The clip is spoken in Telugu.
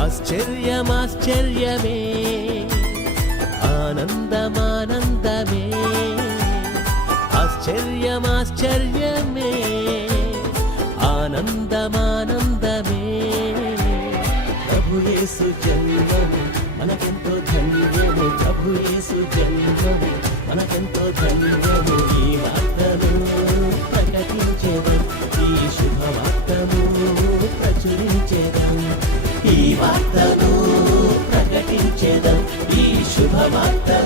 ఆశ్చర్యమాశ్చర్యమే ఆనందమానందమే ఆశ్చర్యమాశ్చర్యమే ఆనందమానందమే. ప్రభు యేసు జన్మము మనకెంతో ధన్యము ప్రభు యేసు జన్మము మనకెంతో ధన్యము ఈ వార్తను ప్రకటించేదం ఈ శుభవార్తను ప్రచురించేదం. ఈ వార్తను ప్రకటించేదం. ఈ శుభవార్త